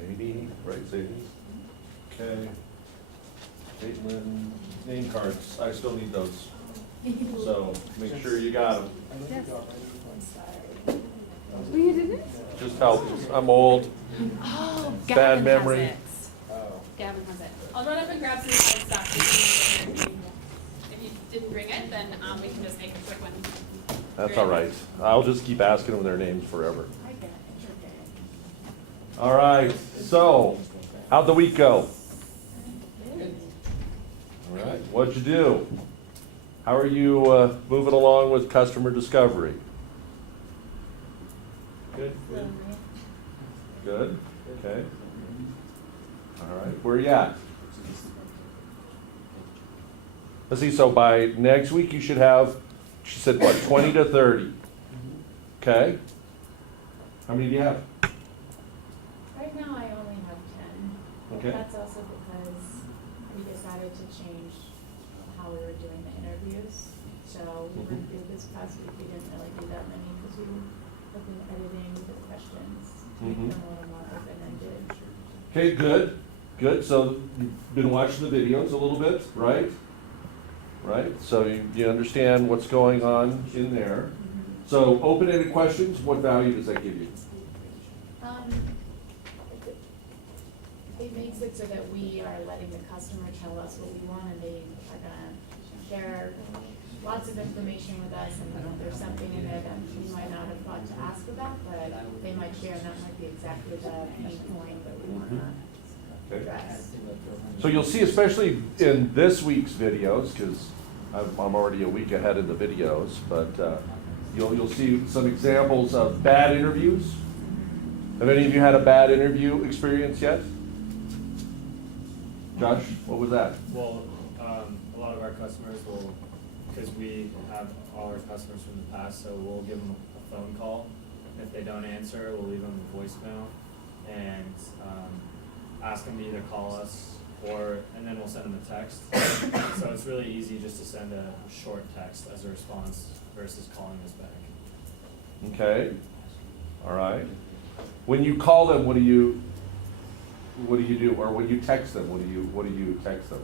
Sadie, right, Sadie? Okay. Caitlin, name cards, I still need those. So make sure you got them. Yes. Oh, you didn't? Just helps, I'm old. Oh, Bad Gavin memory. has it. Gavin has it. I'll run up and grab some stuff. If you didn't bring it, then we can just make a quick one. That's all right. I'll just keep asking them their names forever. I get it. It's okay. All right, so how'd the week go? All right, what'd you do? How are you moving along with customer discovery? Good. Good, okay. All right, where are you at? Let's see, so by next week you should have, she said what, 20 to 30? Okay. How many do you have? Right now, I only have 10. Okay. That's also because we decided to change how we were doing the interviews. So we went through this past week, we didn't really do that many because we have been editing the questions, making them a little more open-ended. Okay, good, good. So you've been watching the videos a little bit, right? Right, so you understand what's going on in there. So open-ended questions, what value does that give you? It makes it so that we are letting the customer tell us what we want, and they are gonna share lots of information with us, and there's something in there that we might not have thought to ask about, but they might share, and that might be exactly the main point that we wanna address. So you'll see, especially in this week's videos, because I'm already a week ahead of the videos, but you'll see some examples of bad interviews. Have any of you had a bad interview experience yet? Josh, what was that? Well, a lot of our customers will, because we have all our customers from the past, so we'll give them a phone call. If they don't answer, we'll leave them a voicemail and ask them to either call us and then we'll send them a text. So it's really easy just to send a short text as a response versus calling us back. Okay, all right. When you call them, what do you do? Or when you text them, what do you text them?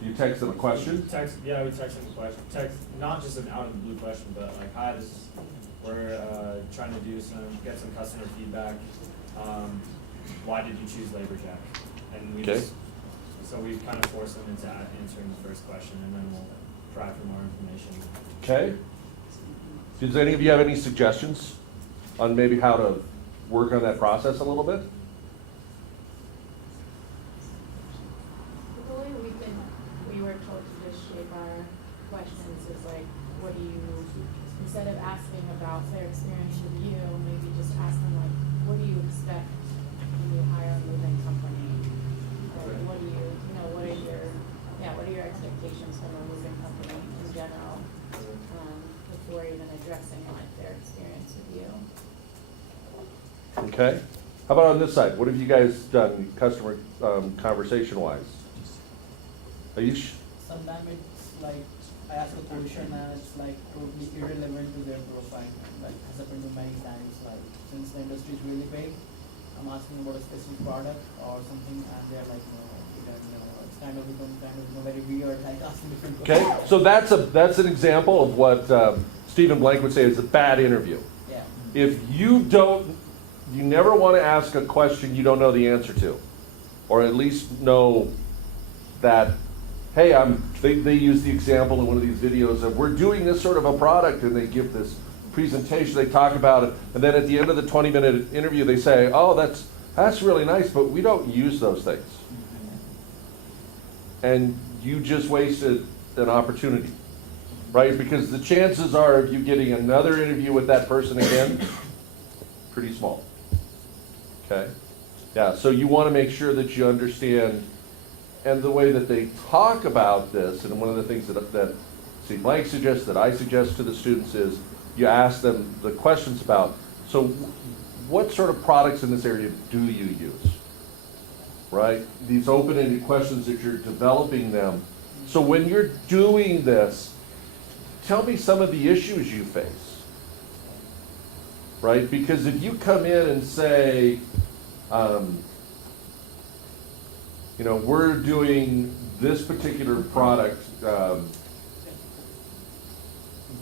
Do you text them a question? Yeah, we text them a question. Text, not just an out of the blue question, but like, hi, we're trying to get some customer feedback. Why did you choose LaborJack? And we so we kind of force them into answering the first question, and then we'll try for more information. Okay. Does any of you have any suggestions on maybe how to work on that process a little bit? The way we were told to just shape our questions is like, what do you, instead of asking about their experience with you, maybe just ask them like, what do you expect when you hire a moving company? Or what do you, what are your expectations from a moving company in general, before even addressing like their experience with you? Okay. How about on this side? What have you guys done customer conversation-wise? Ayush? Sometimes it's like I ask a question and it's like totally irrelevant to their profile. Like has happened to many times. Like since the industry is really big, I'm asking about a specific product or something, and they're like, no, we don't know. It's kind of become very weird, like asking different questions. Okay, so that's an example of what Stephen Blank would say is a bad interview. Yeah. If you never want to ask a question you don't know the answer to, or at least know that, hey, they use the example in one of these videos of we're doing this sort of a product, and they give this presentation, they talk about it, and then at the end of the 20-minute interview they say, oh, that's really nice, but we don't use those things. And you just wasted an opportunity, right? Because the chances are of you getting another interview with that person again, pretty small. Okay? Yeah, so you want to make sure that you understand, and the way that they talk about this, and one of the things that Steve Blank suggests, that I suggest to the students is, you ask them the questions about, so what sort of products in this area do you use? Right? These open-ended questions that you're developing them. So when you're doing this, tell me some of the issues you face. Right? Because if you come in and say, You know, we're doing this particular product,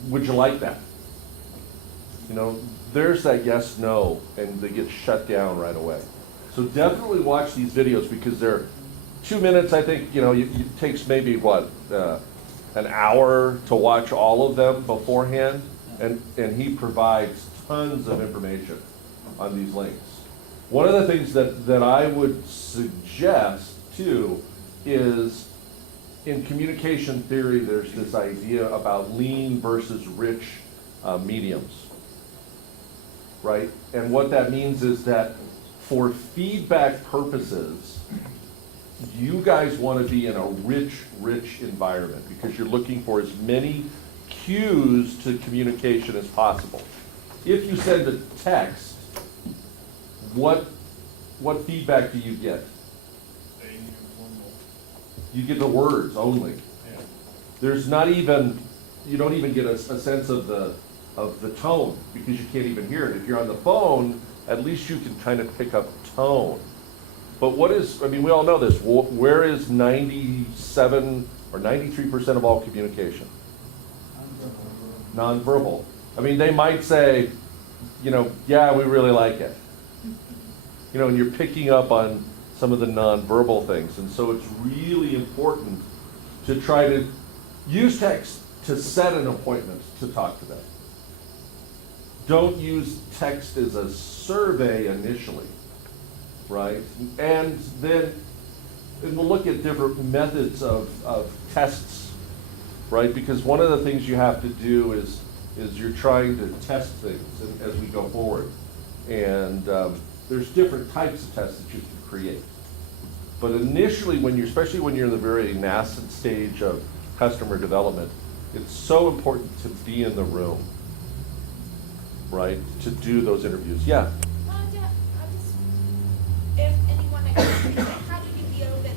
would you like that? You know, there's that yes, no, and they get shut down right away. So definitely watch these videos because they're 2 minutes, I think, you know, it takes maybe what, an hour to watch all of them beforehand, and he provides tons of information on these links. One of the things that I would suggest too is in communication theory, there's this idea about lean versus rich mediums, right? And what that means is that for feedback purposes, you guys want to be in a rich environment because you're looking for as many cues to communication as possible. If you send a text, what feedback do you get? You get the words only. There's not even, you don't even get a sense of the tone because you can't even hear it. If you're on the phone, at least you can kind of pick up tone. But what is, I mean, we all know this, where is 97 or 93% of all communication? Nonverbal. I mean, they might say, you know, yeah, we really like it. You know, and you're picking up on some of the nonverbal things. And so it's really important to try to use text to set an appointment to talk to them. Don't use text as a survey initially, right? And then we'll look at different methods of tests, right? Because one of the things you have to do is you're trying to test things as we go forward. And there's different types of tests that you can create. But initially, especially when you're in the very nascent stage of customer development, it's so important to be in the room, right? To do those interviews. Yeah? If anyone how do you deal with?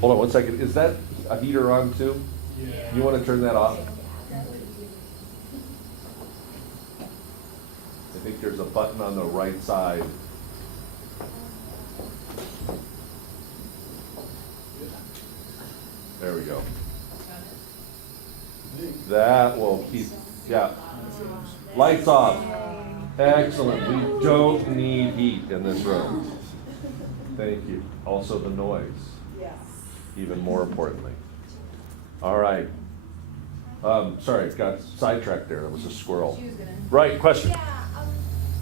Hold on one second. Is that a heater on too? Yeah. You want to turn that off? I think there's a button on the right side. There we go. That will keep, yeah. Lights off. Excellent. We don't need heat in this room. Thank you. Also the noise. Yes. Even more importantly. All right. Sorry, got sidetracked there. That was a squirrel. Right, question. Yeah,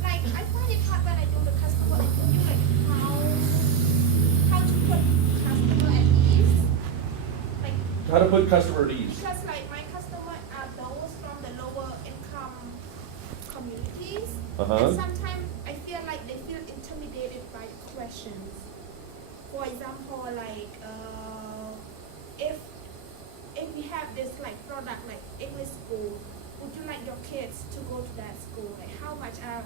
like I find it hard when I do the customer interview, like how to put customer at ease. Like How to put customer at ease. because like my customer are those from the lower income communities. Uh-huh. And sometimes I feel like they feel intimidated by questions. For example, like if we have this like product like English school, would you like your kids to go to that school? Like how much are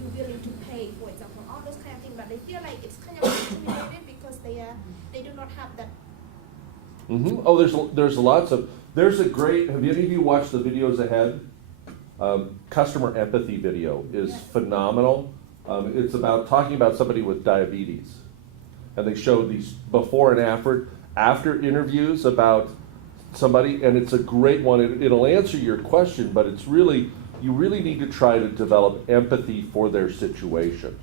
you willing to pay, for example, all those kind of things, but they feel like it's kind of intimidated because they do not have that. Mm-hmm. Oh, there's lots of, there's a great, have any of you watched the videos ahead? Customer empathy video is phenomenal. It's about talking about somebody with diabetes. And they showed these before and after interviews about somebody, and it's a great one. It'll answer your question, but it's really, you really need to try to develop empathy for their situation,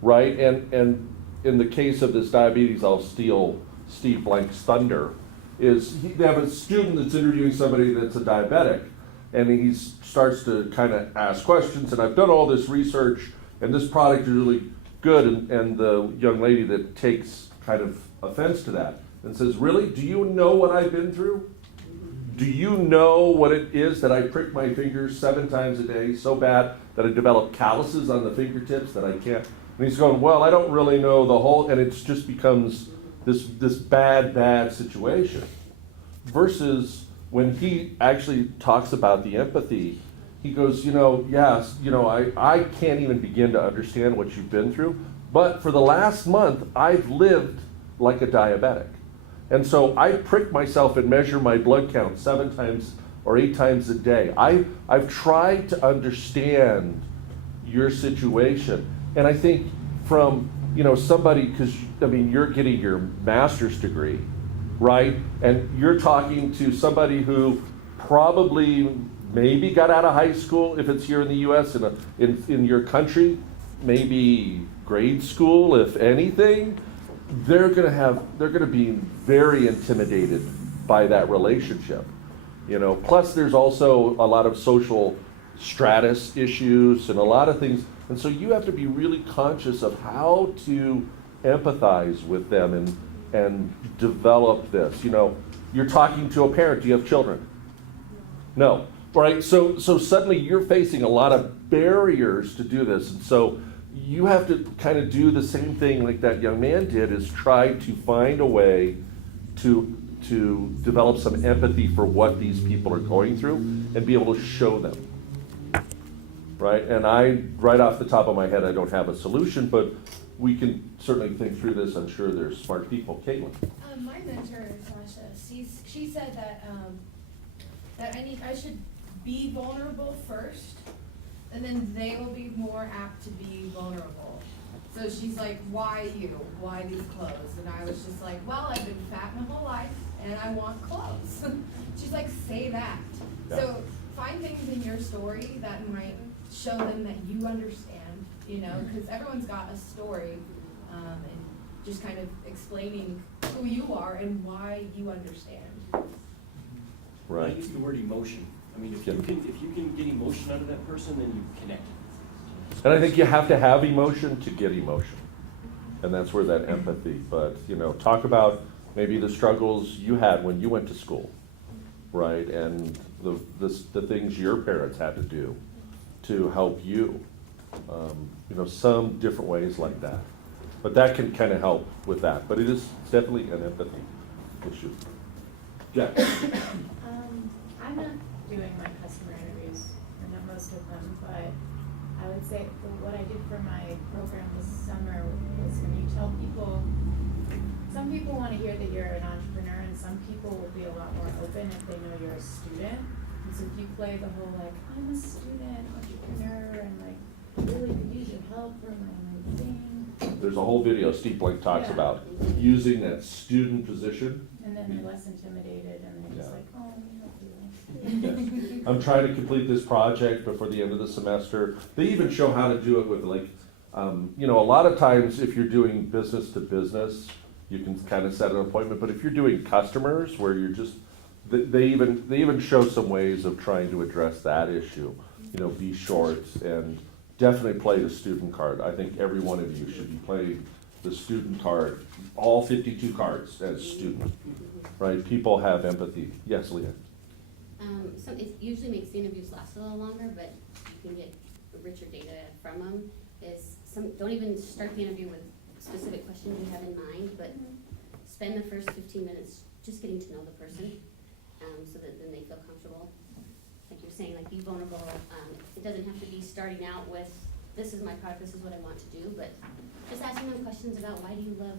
right? And in the case of this diabetes, I'll steal Steve Blank's thunder, they have a student that's interviewing somebody that's a diabetic, and he starts to kind of ask questions, and I've done all this research, and this product is really good, and the young lady that takes kind of offense to that and says, really, do you know what I've been through? Do you know what it is that I prick my fingers 7 times a day so bad that I develop calluses on the fingertips that I can't? And he's going, well, I don't really know the whole, and it just becomes this bad situation. Versus when he actually talks about the empathy, he goes, yes, I can't even begin to understand what you've been through, but for the last month, I've lived like a diabetic. And so I prick myself and measure my blood count 7 times or 8 times a day. I've tried to understand your situation. And I think from, somebody, because, you're getting your master's degree, right? And you're talking to somebody who probably maybe got out of high school, if it's here in the US, in your country, maybe grade school, if anything. They're gonna be very intimidated by that relationship. Plus there's also a lot of social stratus issues and a lot of things. And so you have to be really conscious of how to empathize with them and develop this. You're talking to a parent. Do you have children? No. Right? So suddenly you're facing a lot of barriers to do this. And so you have to kind of do the same thing like that young man did, is try to find a way to develop some empathy for what these people are going through and be able to show them. Right? And right off the top of my head, I don't have a solution, but we can certainly think through this. I'm sure there's smart people. Caitlin. My mentor, Sasha, she said that I should be vulnerable first, and then they will be more apt to be vulnerable. So she's like, why you? Why these clothes? And I was just like, well, I've been fat my whole life, and I want clothes. She's like, say that. Yeah. So find things in your story that might show them that you understand, because everyone's got a story, and just kind of explaining who you are and why you understand. Right. I use the word emotion. If Yeah. you can get emotion out of that person, then you connect. And I think you have to have emotion to get emotion. And that's where that empathy, but, talk about maybe the struggles you had when you went to school, right? And the things your parents had to do to help you. Some different ways like that. But that can kind of help with that. But it's definitely an empathy issue. Yeah. I'm not doing my customer interviews, or not most of them, but I would say what I did for my program this summer was when you tell people, some people want to hear that you're an entrepreneur, and some people will be a lot more open if they know you're a student. And so if you play the whole I'm a student, entrepreneur, and really could use your help for my thing. There's a whole video Steve Blake talks Yeah. about using that student position. And then they're less intimidated, and they're just Yeah. like, oh, we help you. Yes. I'm trying to complete this project before the end of the semester. They even show how to do it with a lot of times if you're doing business to business, you can kind of set an appointment. But if you're doing customers where you're just, they even show some ways of trying to address that issue. Be short and definitely play the student card. I think every one of you should be playing the student card, all 52 cards as student, right? People have empathy. Yes, Leah? It usually makes the interviews last a little longer, but you can get richer data from them. Don't even start the interview with specific questions you have in mind, but spend the first 15 minutes just getting to know the person, so that then they feel comfortable. Like you're saying, be vulnerable. It doesn't have to be starting out with, this is my product, this is what I want to do, but just asking them questions about why do you live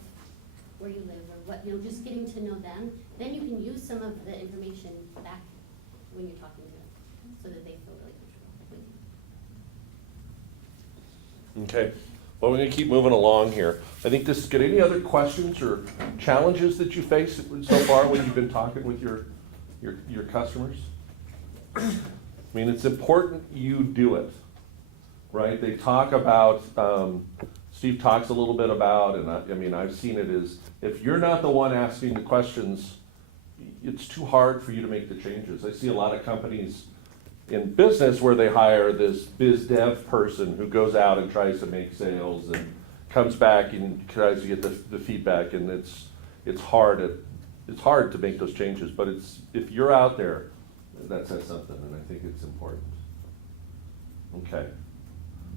where you live, or what, just getting to know them. Then you can use some of the information back when you're talking to them, so that they feel really comfortable with you. Okay. Well, we're going to keep moving along here. I think this is good. Any other questions or challenges that you face so far when you've been talking with your customers? It's important you do it, right? They talk about, Steve talks a little bit about, and I've seen it is, if you're not the one asking the questions, it's too hard for you to make the changes. I see a lot of companies in business where they hire this biz dev person who goes out and tries to make sales and comes back and tries to get the feedback, and it's hard to make those changes. But if you're out there, that says something, and I think it's important. Okay.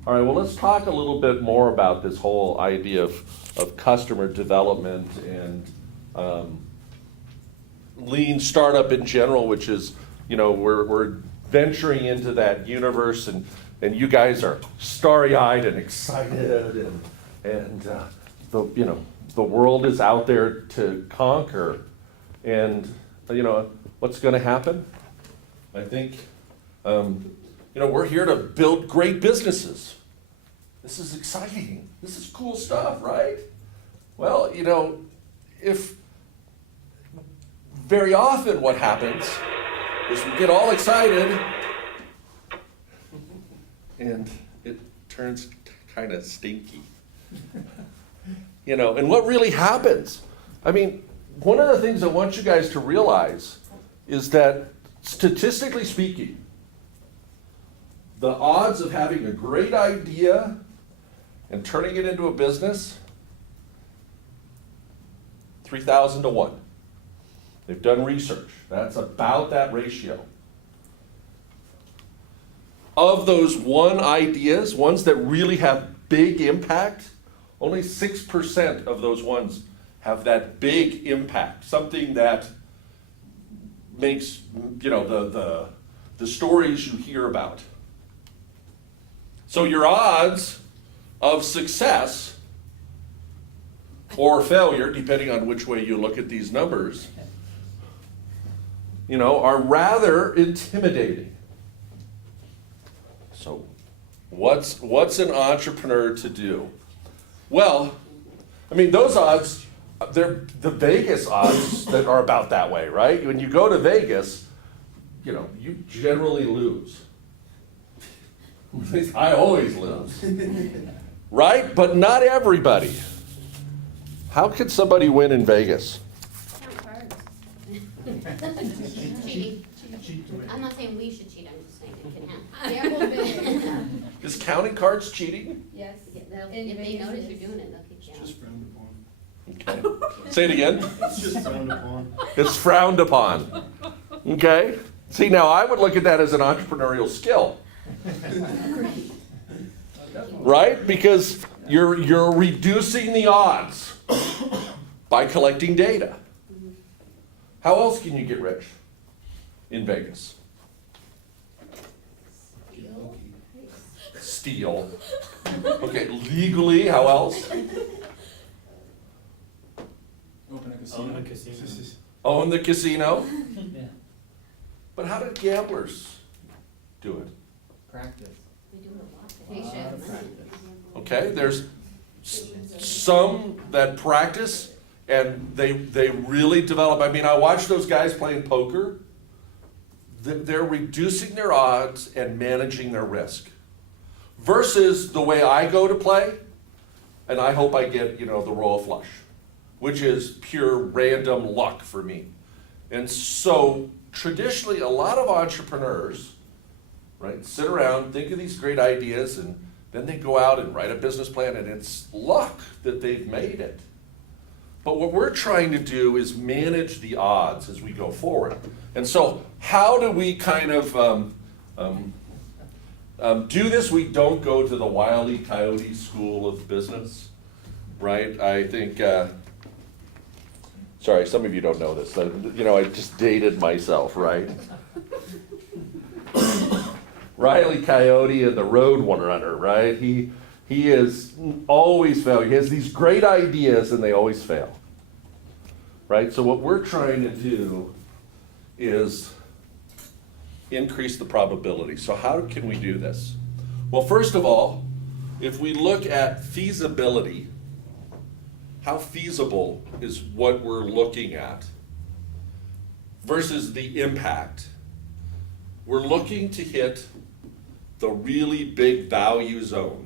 All right, well, let's talk a little bit more about this whole idea of customer development and lean startup in general, which is, we're venturing into that universe, and you guys are starry-eyed and excited, and the world is out there to conquer. And what's going to happen? I think we're here to build great businesses, this is exciting. This is cool stuff, right? Well, you know, if very often what happens is we get all excited and it turns kind of stinky. You know, and what really happens? I mean, one of the things I want you guys to realize is that statistically speaking, the odds of having a great idea and turning it into a business, 3,000 to 1. They've done research. That's about that ratio. Of those ideas, ones that really have big impact, only 6% of those ones have that big impact, something that makes, you know, the stories you hear about. So your odds of success or failure, depending on which way you look at these numbers, you know, are rather intimidating. So what's an entrepreneur to do? Well, I mean, those odds, they're the Vegas odds that are about that way, right? When you go to Vegas, you know, you generally lose. I always lose. Right? But not everybody. How can somebody win in Vegas? Count cards. Cheating. I'm not saying we should cheat, I'm just saying it can happen. Gamble big. Is counting cards cheating? Yes. If they notice you're doing it, they'll kick you out. Just frowned upon. Okay. Say it again. It's just frowned upon. It's frowned upon. Okay? See, now I would look at that as an entrepreneurial skill. Right? Because you're reducing the odds by collecting data. How else can you get rich in Vegas? Steal. Okay, legally, how else? Open a casino. Own the casino. Own the casino. Yeah. But how did gamblers do it? Practice. We do it a lot. They Lot should. of practice. Okay, there's some that practice and they really develop. I mean, I watch those guys playing poker. They're reducing their odds and managing their risk. Versus the way I go to play, and I hope I get, you know, the royal flush, which is pure random luck for me. And so traditionally, a lot of entrepreneurs, right, sit around, think of these great ideas, and then they go out and write a business plan, and it's luck that they've made it. But what we're trying to do is manage the odds as we go forward. And so how do we kind of do this? We don't go to the Wile E. Coyote School of Business, right? I think, sorry, some of you don't know this. You know, I just dated myself, right? Wile E. Coyote and the Road Runner, right? He is always failing. He has these great ideas and they always fail, right? So what we're trying to do is increase the probability. So how can we do this? Well, first of all, if we look at feasibility, how feasible is what we're looking at versus the impact? We're looking to hit the really big value zone.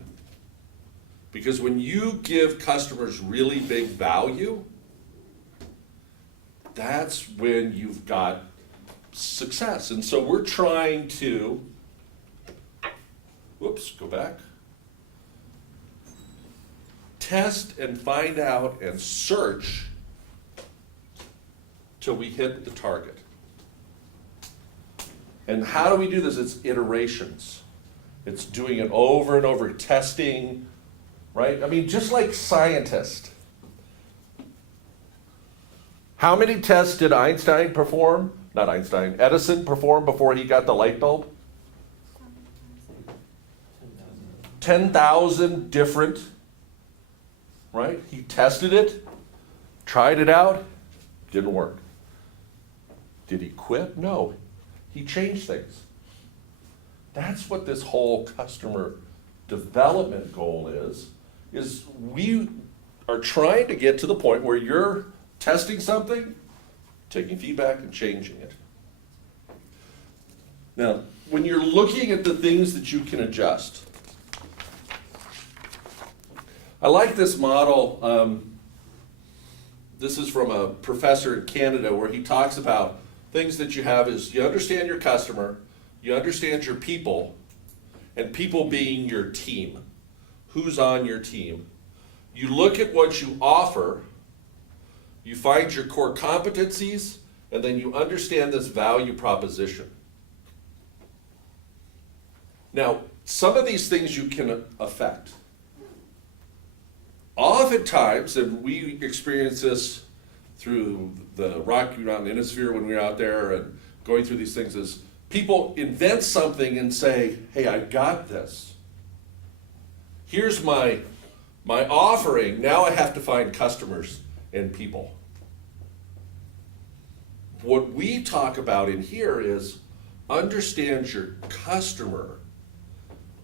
Because when you give customers really big value, that's when you've got success. And so we're trying to, go back. Test and find out and search till we hit the target. And how do we do this? It's iterations. It's doing it over and over, testing, right? I mean, just like scientists. How many tests did Edison perform before he got the light bulb? 10,000 different, right? He tested it, tried it out, didn't work. Did he quit? No. He changed things. That's what this whole customer development goal is we are trying to get to the point where you're testing something, taking feedback and changing it. Now, when you're looking at the things that you can adjust, I like this model. This is from a professor in Canada where he talks about things that you have is you understand your customer, you understand your people, and people being your team. Who's on your team? You look at what you offer, you find your core competencies, and then you understand this value proposition. Now, some of these things you can affect. Oftentimes, and we experience this through the Rocky Mountain Inosphere when we were out there and going through these things, is people invent something and say, hey, I got this. Here's my offering. Now I have to find customers and people. What we talk about in here is understand your customer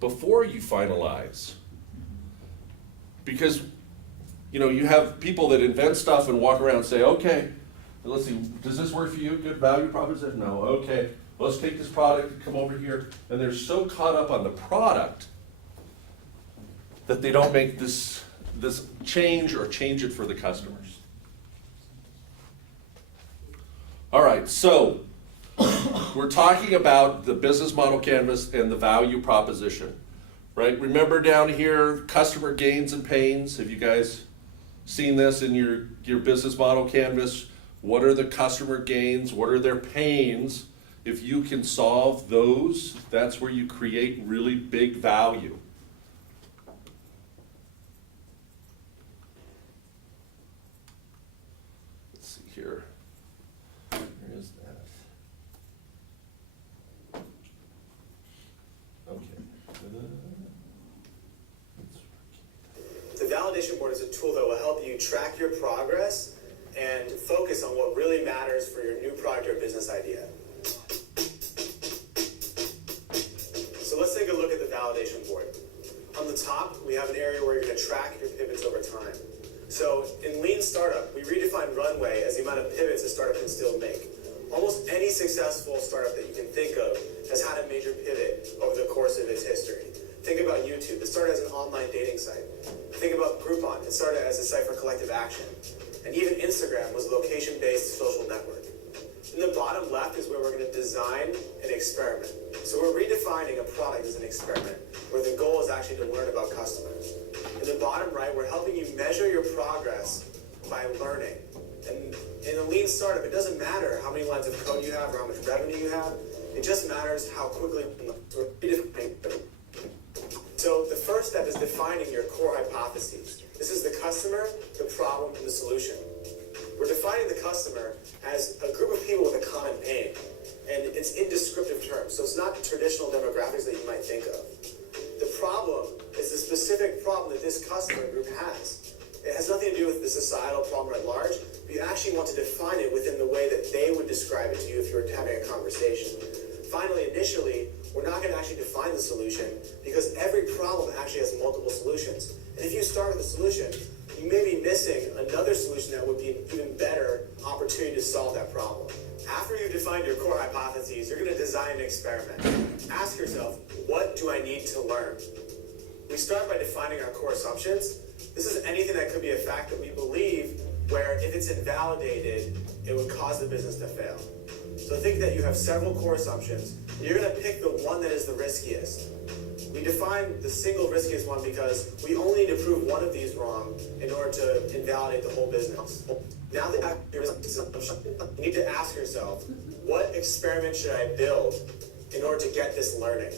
before you finalize. Because, you know, you have people that invent stuff and walk around and say, okay, let's see, does this work for you? Good value proposition? No, okay. Let's take this product and come over here. And they're so caught up on the product that they don't make this change or change it for the customers. All right, so we're talking about the business model canvas and the value proposition, right? Remember down here, customer gains and pains. Have you guys seen this in your business model canvas? What are the customer gains? What are their pains? If you can solve those, that's where you create really big value. Let's see here. Where is that? Okay. The validation board is a tool that will help you track your progress and focus on what really matters for your new product or business idea. So let's take a look at the validation board. On the top, we have an area where you're going to track your pivots over time. So in Lean Startup, we redefine runway as the amount of pivots a startup can still make. Almost any successful startup that you can think of has had a major pivot over the course of its history. Think about YouTube. It started as an online dating site. Think about Groupon. It started as a site for collective action. And even Instagram was a location-based social network. In the bottom left is where we're going to design an experiment. So we're redefining a product as an experiment, where the goal is actually to learn about customers. In the bottom right, we're helping you measure your progress by learning. And in a lean startup, it doesn't matter how many lines of code you have or how much revenue you have. It just matters how quickly we're redefining. So the first step is defining your core hypotheses. This is the customer, the problem, and the solution. We're defining the customer as a group of people with a common pain, and it's in descriptive terms, so it's not traditional demographics that you might think of. The problem is the specific problem that this customer group has. It has nothing to do with the societal problem at large, but you actually want to define it within the way that they would describe it to you if you were having a conversation. Finally, initially, we're not going to actually define the solution because every problem actually has multiple solutions. And if you start with a solution, you may be missing another solution that would be an even better opportunity to solve that problem. After you've defined your core hypotheses, you're going to design an experiment. Ask yourself, what do I need to learn? We start by defining our core assumptions. This is anything that could be a fact that we believe where if it's invalidated, it would cause the business to fail. So think that you have several core assumptions. You're going to pick the one that is the riskiest. We define the single riskiest one because we only need to prove one of these wrong in order to invalidate the whole business. Now that you have your assumption, you need to ask yourself, what experiment should I build in order to get this learning?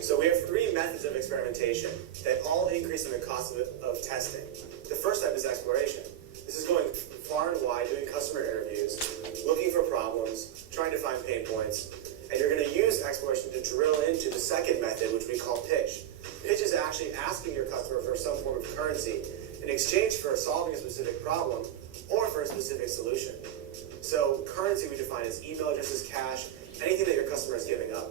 So we have three methods of experimentation that all increase in the cost of testing. The first step is exploration. This is going far and wide, doing customer interviews, looking for problems, trying to find pain points, and you're going to use exploration to drill into the second method, which we call pitch. Pitch is actually asking your customer for some form of currency in exchange for solving a specific problem or for a specific solution. So currency we define as email addresses, cash, anything that your customer is giving up.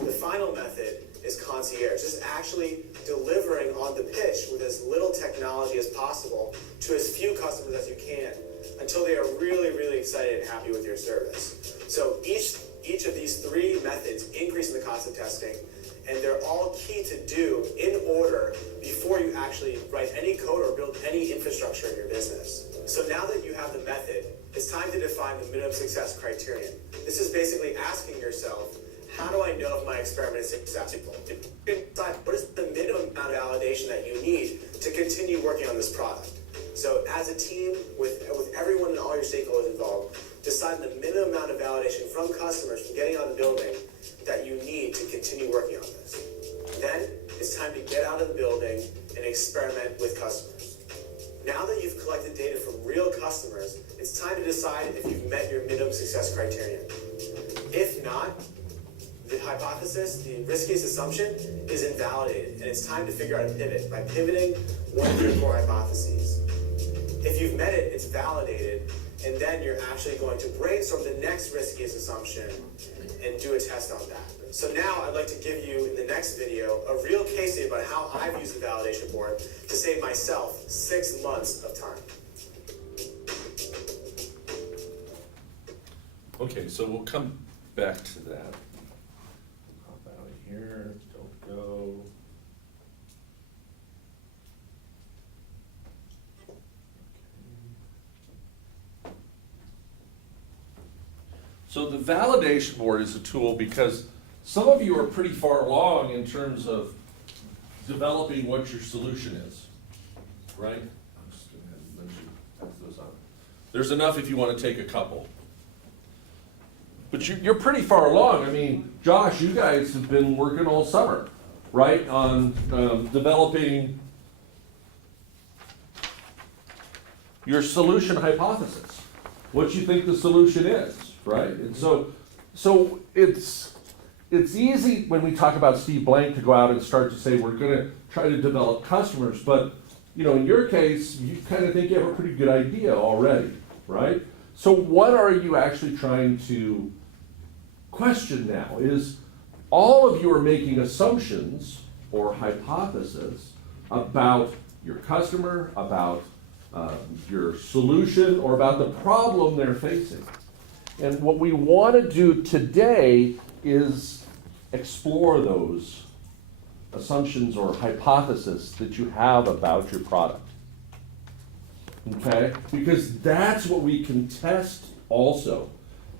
The final method is concierge. This is actually delivering on the pitch with as little technology as possible to as few customers as you can until they are really, really excited and happy with your service. So each of these three methods increase in the cost of testing, and they're all key to do in order before you actually write any code or build any infrastructure in your business. So now that you have the method, it's time to define the minimum success criterion. This is basically asking yourself, how do I know if my experiment is successful? What is the minimum amount of validation that you need to continue working on this product? So as a team, with everyone and all your stakeholders involved, decide the minimum amount of validation from customers from getting out of the building that you need to continue working on this. Then it's time to get out of the building and experiment with customers. Now that you've collected data from real customers, it's time to decide if you've met your minimum success criterion. If not, the hypothesis, the riskiest assumption, is invalidated, and it's time to figure out a pivot by pivoting one of your core hypotheses. If you've met it, it's validated, and then you're actually going to brainstorm the next riskiest assumption and do a test on that. So now I'd like to give you, in the next video, a real case study about how I've used the validation board to save myself 6 months of time. Okay, so we'll come back to that. Hop out of here, don't go. So the validation board is a tool because some of you are pretty far along in terms of developing what your solution is, right? I'm just gonna let you pass those on. There's enough if you want to take a couple. But you're pretty far along. I mean, Josh, you guys have been working all summer, right, on developing your solution hypothesis. What you think the solution is, right? And so it's easy when we talk about Steve Blank to go out and start to say we're going to try to develop customers, but you know, in your case, you kind of think you have a pretty good idea already, right? So what are you actually trying to question now? Is all of you are making assumptions or hypotheses about your customer, about your solution, or about the problem they're facing. And what we want to do today is explore those assumptions or hypotheses that you have about your product. Okay? Because that's what we can test also.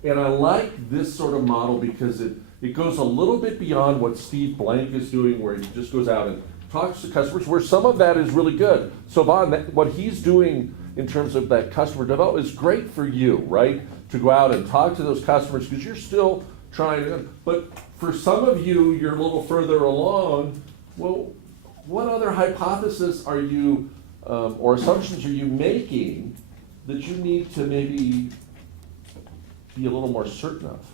And I like this sort of model because it goes a little bit beyond what Steve Blank is doing, where he just goes out and talks to customers, where some of that is really good. So Vaughn, what he's doing in terms of that customer development is great for you, right? To go out and talk to those customers because you're still trying to, but for some of you, you're a little further along. Well, what other hypothesis are you, or assumptions are you making that you need to maybe be a little more certain of,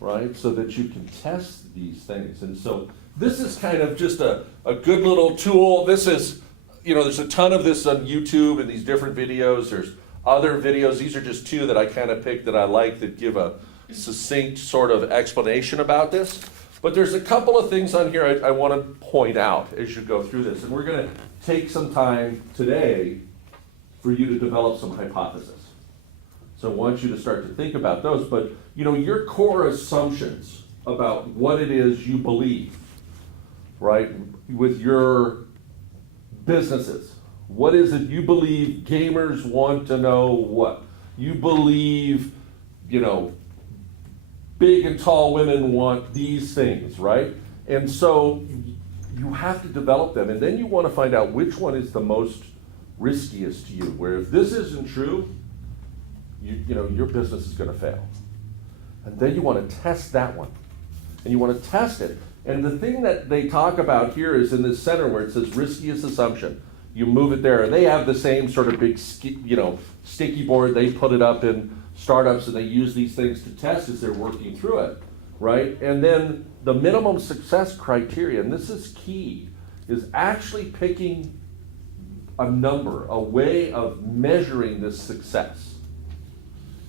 right? So that you can test these things. And so this is kind of just a good little tool. This is, you know, there's a ton of this on YouTube and these different videos. There's other videos. These are just two that I kind of picked that I like that give a succinct sort of explanation about this. But there's a couple of things on here I want to point out as you go through this. And we're going to take some time today for you to develop some hypotheses. So I want you to start to think about those. But, you know, your core assumptions about what it is you believe, right, with your businesses. What is it you believe gamers want to know what? You believe, you know, big and tall women want these things, right? And so you have to develop them, and then you want to find out which one is the most riskiest to you, where if this isn't true, you know, your business is going to fail. And then you want to test that one, and you want to test it. And the thing that they talk about here is in the center where it says riskiest assumption. You move it there, and they have the same sort of big, you know, sticky board. They put it up in startups, and they use these things to test as they're working through it, right? And then the minimum success criteria, and this is key, is actually picking a number, a way of measuring this success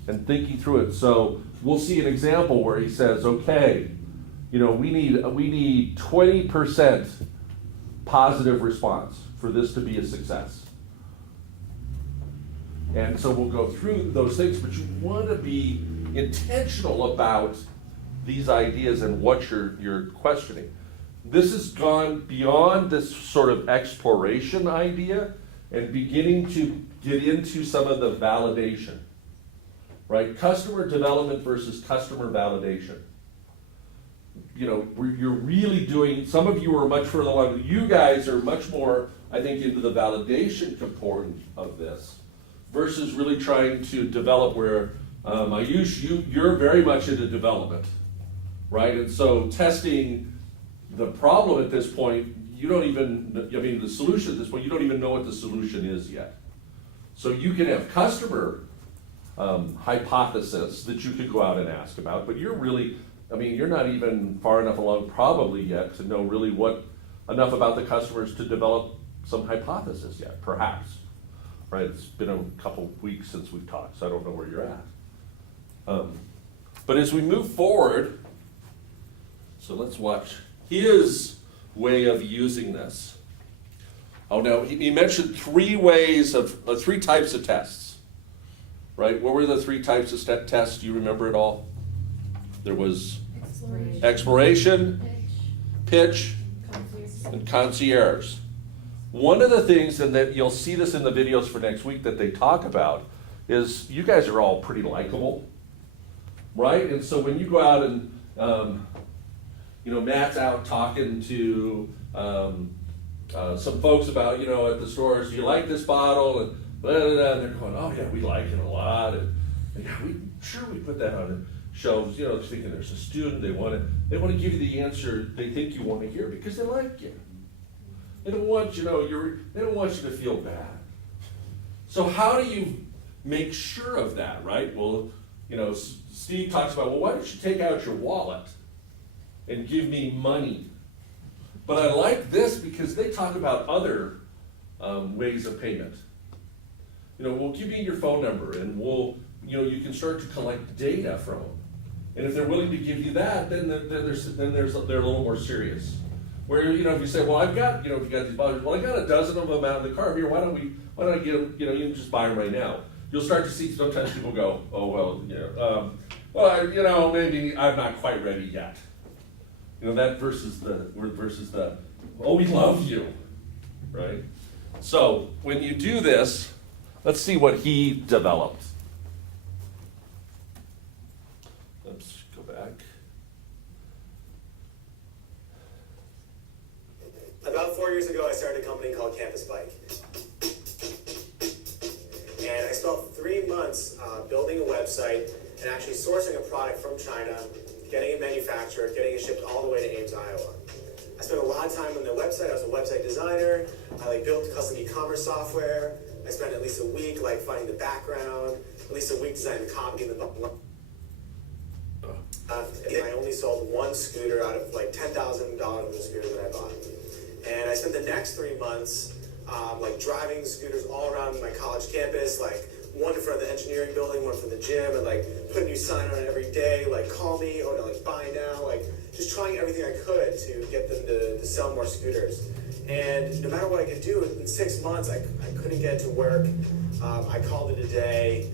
and thinking through it. So we'll see an example where he says, okay, you know, we need 20% positive response for this to be a success. And so we'll go through those things, but you want to be intentional about these ideas and what you're questioning. This has gone beyond this sort of exploration idea and beginning to get into some of the validation, right? Customer development versus customer validation. You know, you're really doing, some of you are much further along. You guys are much more, I think, into the validation component of this versus really trying to develop where you're very much into development, right? And so testing the problem at this point, you don't even, I mean, the solution at this point, you don't even know what the solution is yet. So you can have customer hypothesis that you could go out and ask about, but you're really, I mean, you're not even far enough along probably yet to know really enough about the customers to develop some hypothesis yet, perhaps. Right, it's been a couple weeks since we've talked, so I don't know where you're at. But as we move forward, so let's watch his way of using this. Oh, now he mentioned three types of tests, right? What were the three types of tests? Do you remember it all? There was exploration, pitch, and concierge. One of the things, and that you'll see this in the videos for next week that they talk about, is you guys are all pretty likable, right? And so when you go out and, you know, Matt's out talking to some folks about, you know, at the stores, do you like this bottle? And blah, blah, blah, and they're going, oh yeah, we like it a lot. And yeah, we put that on the shelves, you know, thinking there's a student, they want to give you the answer they think you want to hear because they like you. They don't want you to feel bad. So how do you make sure of that, right? Well, you know, Steve talks about, well, why don't you take out your wallet and give me money? But I like this because they talk about other ways of payment. You know, we'll give you your phone number and you can start to collect data from them. And if they're willing to give you that, then they're a little more serious. Where, you know, if you say, well, I've got, you know, if you got these bottles, well, I got a dozen of them out in the car here, why don't I get them, you know, you can just buy them right now. You'll start to see sometimes people go, oh, well, you know, you know, maybe I'm not quite ready yet. You know, that versus the, oh, we love you, right? So when you do this, let's see what he developed. Let's go back. About 4 years ago, I started a company called Campus Bike. And I spent 3 months building a website and actually sourcing a product from China, getting it manufactured, getting it shipped all the way to Ames, Iowa. I spent a lot of time on the website. I was a website designer. I built custom e-commerce software. I spent at least a week finding the background, at least a week designing the copy and the button. I only sold one scooter out of $10,000 of the scooters that I bought. And I spent the next 3 months driving scooters all around my college campus, one in front of the engineering building, one from the gym, and put a new sign on it every day, call me, or buy now, just trying everything I could to get them to sell more scooters. And no matter what I could do, in 6 months, I couldn't get to work. I called it a day,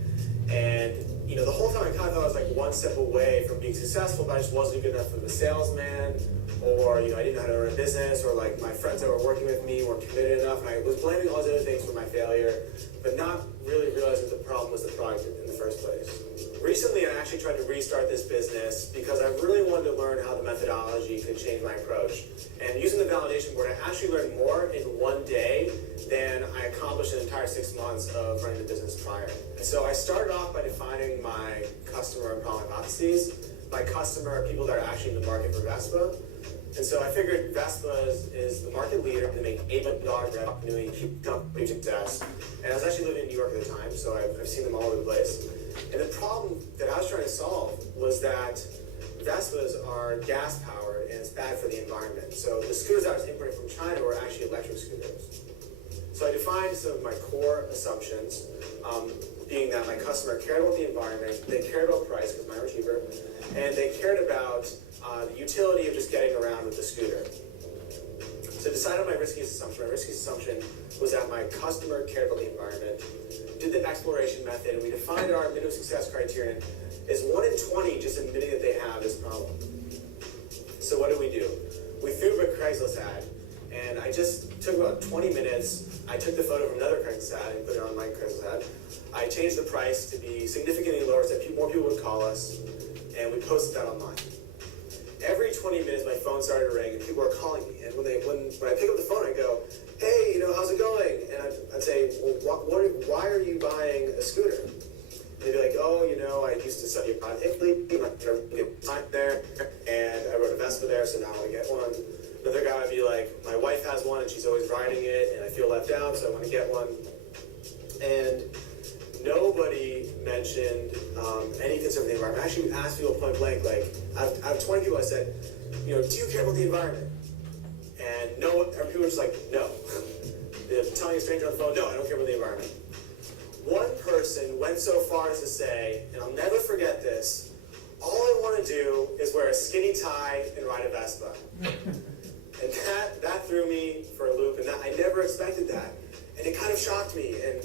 and the whole time I kind of thought I was one step away from being successful, but I just wasn't good enough of a salesman, or I didn't know how to run a business, or my friends that were working with me weren't committed enough, and I was blaming all those other things for my failure, but not really realizing the problem was the product in the first place. Recently, I actually tried to restart this business because I really wanted to learn how the methodology could change my approach. And using the validation board, I actually learned more in one day than I accomplished in the entire 6 months of running the business prior. And so I started off by defining my customer and problem hypotheses. My customer are people that are actually in the market for Vespa. And so I figured Vespa is the market leader to make $8 million revenue and keep company success. And I was actually living in New York at the time, so I've seen them all over the place. And the problem that I was trying to solve was that Vespas are gas powered and it's bad for the environment. So the scooters I was importing from China were actually electric scooters. So I defined some of my core assumptions, being that my customer cared about the environment, they cared about price because mine were cheaper, and they cared about the utility of just getting around with the scooter. So I decided on my riskiest assumption. My riskiest assumption was that my customer cared about the environment, did the exploration method, and we defined our minimum success criterion as 1 in 20 just admitting that they have this problem. So what did we do? We threw up a Craigslist ad, and I just took about 20 minutes. I took the photo from another Craigslist ad and put it on my Craigslist ad. I changed the price to be significantly lower so that more people would call us, and we posted that online. Every 20 minutes, my phone started to ring, and people were calling me. And when I pick up the phone, I go, "Hey, how's it going?" And I'd say, "Well, why are you buying a scooter?" And they'd be like, "Oh, I used to study abroad in Italy, and I get time there, and I rode a Vespa there, so now I get one." Another guy would be like, "My wife has one, and she's always riding it, and I feel left out, so I want to get one." And nobody mentioned any concern for the environment. I actually asked people point blank, like, out of 20 people, I said, "Do you care about the environment?" And people were just like, "No." They're telling a stranger on the phone, "No, I don't care about the environment." One person went so far as to say, and I'll never forget this, "All I want to do is wear a skinny tie and ride a Vespa." And that threw me for a loop, and I never expected that. And it kind of shocked me, and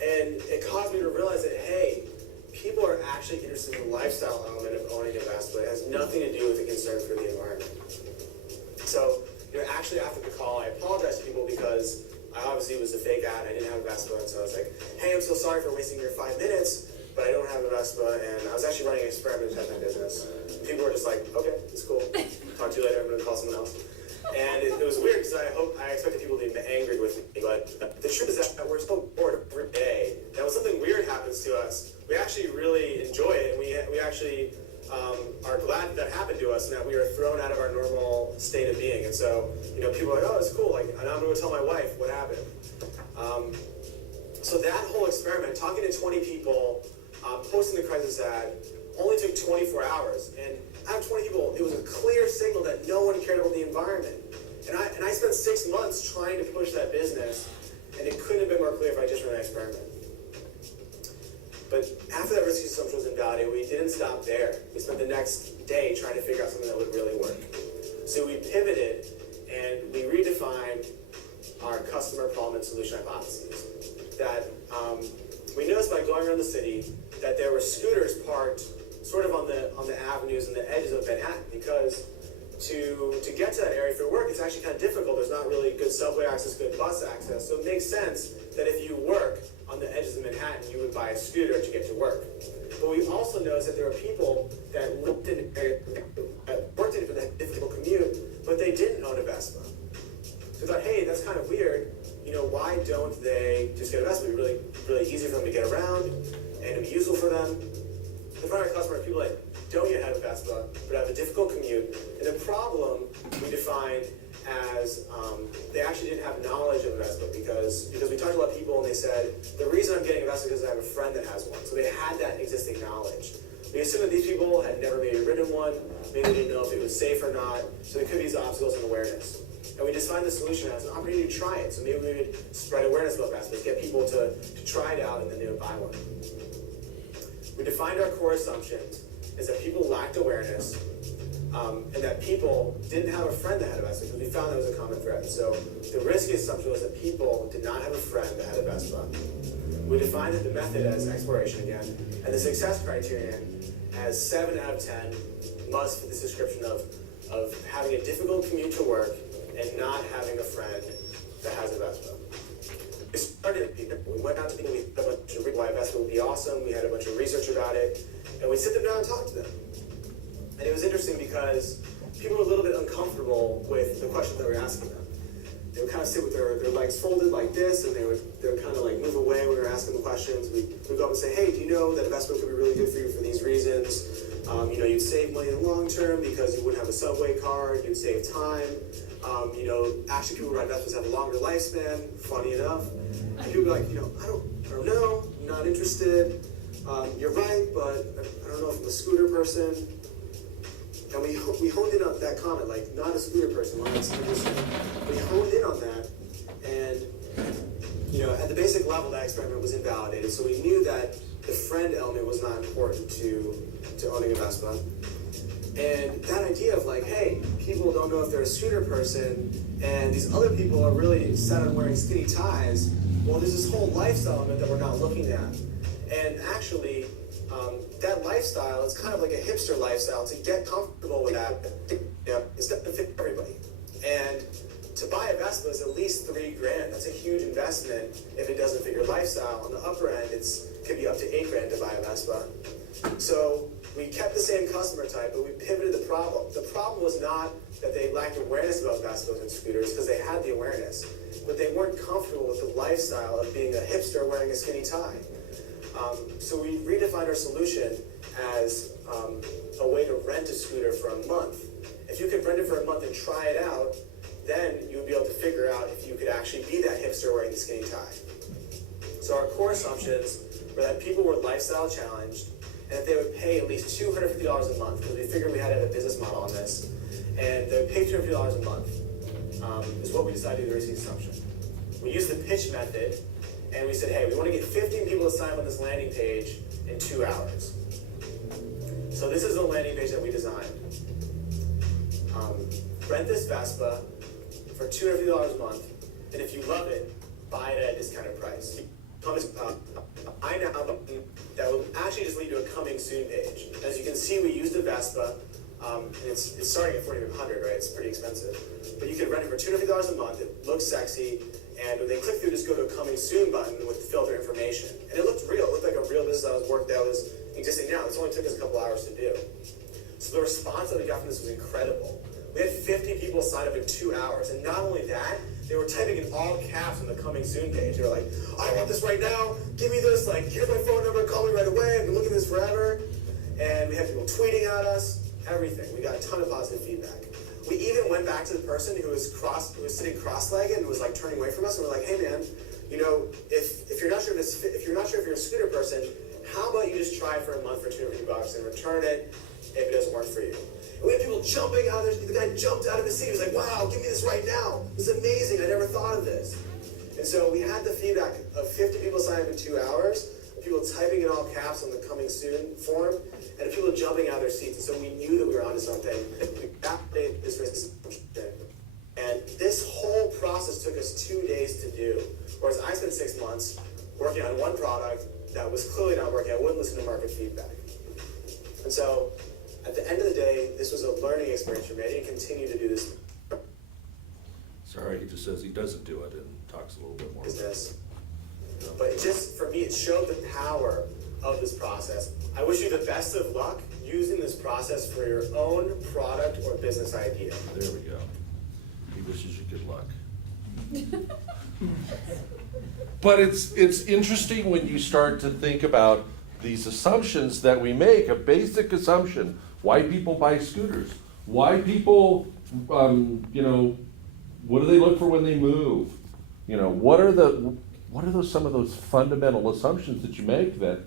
it caused me to realize that, hey, people are actually interested in the lifestyle element of owning a Vespa. It has nothing to do with the concern for the environment. So, actually after the call, I apologized to people because I obviously was a fake ad. I didn't have a Vespa, and so I was like, "Hey, I'm so sorry for wasting your 5 minutes, but I don't have a Vespa," and I was actually running an experiment to test my business. People were just like, "Okay, it's cool. Talk to you later. I'm going to call someone else." And it was weird because I expected people to be angry with me, but the truth is that we're so bored every day that when something weird happens to us, we actually really enjoy it, and we actually are glad that happened to us and that we are thrown out of our normal state of being. And so, people are like, "Oh, it's cool. Like, and I'm going to tell my wife what happened." So that whole experiment, talking to 20 people, posting the Craigslist ad, only took 24 hours. And out of 20 people, it was a clear signal that no one cared about the environment. And I spent 6 months trying to push that business, and it couldn't have been more clear if I just ran an experiment. But after that risky assumption was invalidated, we didn't stop there. We spent the next day trying to figure out something that would really work. So we pivoted, and we redefined our customer problem and solution hypotheses. That we noticed by going around the city that there were scooters parked sort of on the avenues and the edges of Manhattan, because to get to that area for work, it's actually kind of difficult. There's not really good subway access, good bus access. So it makes sense that if you work on the edges of Manhattan, you would buy a scooter to get to work. But we also noticed that there were people that lived in areas that worked in it for that difficult commute, but they didn't own a Vespa. So we thought, hey, that's kind of weird. Why don't they just get a Vespa? It'd be really, really easy for them to get around, and it'd be useful for them. The primary customer are people that don't yet have a Vespa, but have a difficult commute. And the problem we defined as they actually didn't have knowledge of a Vespa because we talked to a lot of people and they said, the reason I'm getting a Vespa is because I have a friend that has one. So they had that existing knowledge. We assumed that these people had never maybe ridden one, maybe they didn't know if it was safe or not, so there could be these obstacles in awareness. And we defined the solution as an opportunity to try it. So maybe we would spread awareness about Vespas, get people to try it out, and then they would buy one. We defined our core assumptions as that people lacked awareness, and that people didn't have a friend that had a Vespa, because we found that was a common thread. So the riskiest assumption was that people did not have a friend that had a Vespa. We defined the method as exploration again, and the success criterion as 7 out of 10 must fit this description of having a difficult commute to work and not having a friend that has a Vespa. We started, we went out to people, we had a bunch of reasons why a Vespa would be awesome, we had a bunch of research about it, and we sit them down and talk to them. And it was interesting because people were a little bit uncomfortable with the questions that we were asking them. They would kind of sit with their legs folded like this, and they would kind of like move away when we were asking them questions. We'd go up and say, hey, do you know that a Vespa could be really good for you for these reasons? You'd save money in the long term because you wouldn't have a subway card, you'd save time. Actually people who ride Vespas have a longer lifespan, funny enough. And people would be like, I don't know, I'm not interested. You're right, but I don't know if I'm a scooter person. And we honed in on that comment, like, not a scooter person, we honed in on that, and, at the basic level, that experiment was invalidated, so we knew that the friend element was not important to owning a Vespa. And that idea of like, hey, people don't know if they're a scooter person, and these other people are really set on wearing skinny ties. Well, there's this whole lifestyle element that we're not looking at. And actually, that lifestyle is kind of like a hipster lifestyle. To get comfortable with that, it's going to fit everybody. And to buy a Vespa is at least $3,000. That's a huge investment if it doesn't fit your lifestyle. On the upper end, it could be up to $8,000 to buy a Vespa. So we kept the same customer type, but we pivoted the problem. The problem was not that they lacked awareness about Vespas and scooters, because they had the awareness, but they weren't comfortable with the lifestyle of being a hipster wearing a skinny tie. So we redefined our solution as a way to rent a scooter for a month. If you could rent it for a month and try it out, then you would be able to figure out if you could actually be that hipster wearing the skinny tie. So our core assumptions were that people were lifestyle challenged, and that they would pay at least $250 a month, because we figured we had to have a business model on this, and they would pay $250 a month, is what we decided to do the receipt assumption. We used the pitch method, and we said, hey, we want to get 15 people to sign up on this landing page in 2 hours. So this is the landing page that we designed. Rent this Vespa for $250 a month, and if you love it, buy it at a discounted price. I now that will actually just lead to a coming soon page. As you can see, we used a Vespa. And it's starting at $4,100, right? It's pretty expensive. But you can rent it for $250 a month. It looks sexy. And when they click through, just go to a coming soon button with filter information. And it looked real. It looked like a real business that was existing now. This only took us a couple hours to do. So the response that we got from this was incredible. We had 50 people sign up in 2 hours. And not only that, they were typing in all caps on the coming soon page. They were like, I want this right now. Give me this. Like, here's my phone number. Call me right away. I've been looking at this forever. And we had people tweeting at us. Everything. We got a ton of positive feedback. We even went back to the person who was sitting cross-legged and was like turning away from us, and we're like, hey man, you know, if you're not sure if you're a scooter person, how about you just try it for a month for $250 and return it if it doesn't work for you? And we had people jumping out of the guy jumped out of his seat. He was like, wow, give me this right now. This is amazing. I never thought of this. And so we had the feedback of 50 people sign up in 2 hours, people typing in all caps on the coming soon form, and people jumping out of their seats. And so we knew that we were onto something. We validated this risk assumption. And this whole process took us 2 days to do. Whereas I spent 6 months working on one product that was clearly not working. I wouldn't listen to market feedback. And so at the end of the day, this was a learning experience for me. I didn't continue to do this Sorry, he just says he doesn't do it and talks a little bit more. business. But it just, for me, it showed the power of this process. I wish you the best of luck using this process for your own product or business idea. There we go. He wishes you good luck. But it's interesting when you start to think about these assumptions that we make, a basic assumption, why people buy scooters, why people, what do they look for when they move? You know, what are those some of those fundamental assumptions that you make that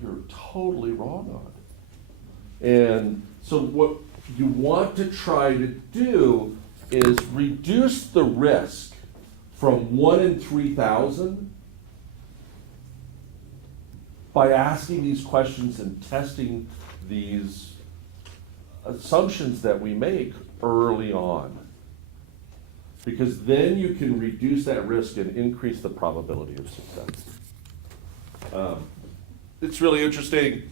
you're totally wrong on? And so what you want to try to do is reduce the risk from 1 in 3,000 by asking these questions and testing these assumptions that we make early on. Because then you can reduce that risk and increase the probability of success. It's really interesting.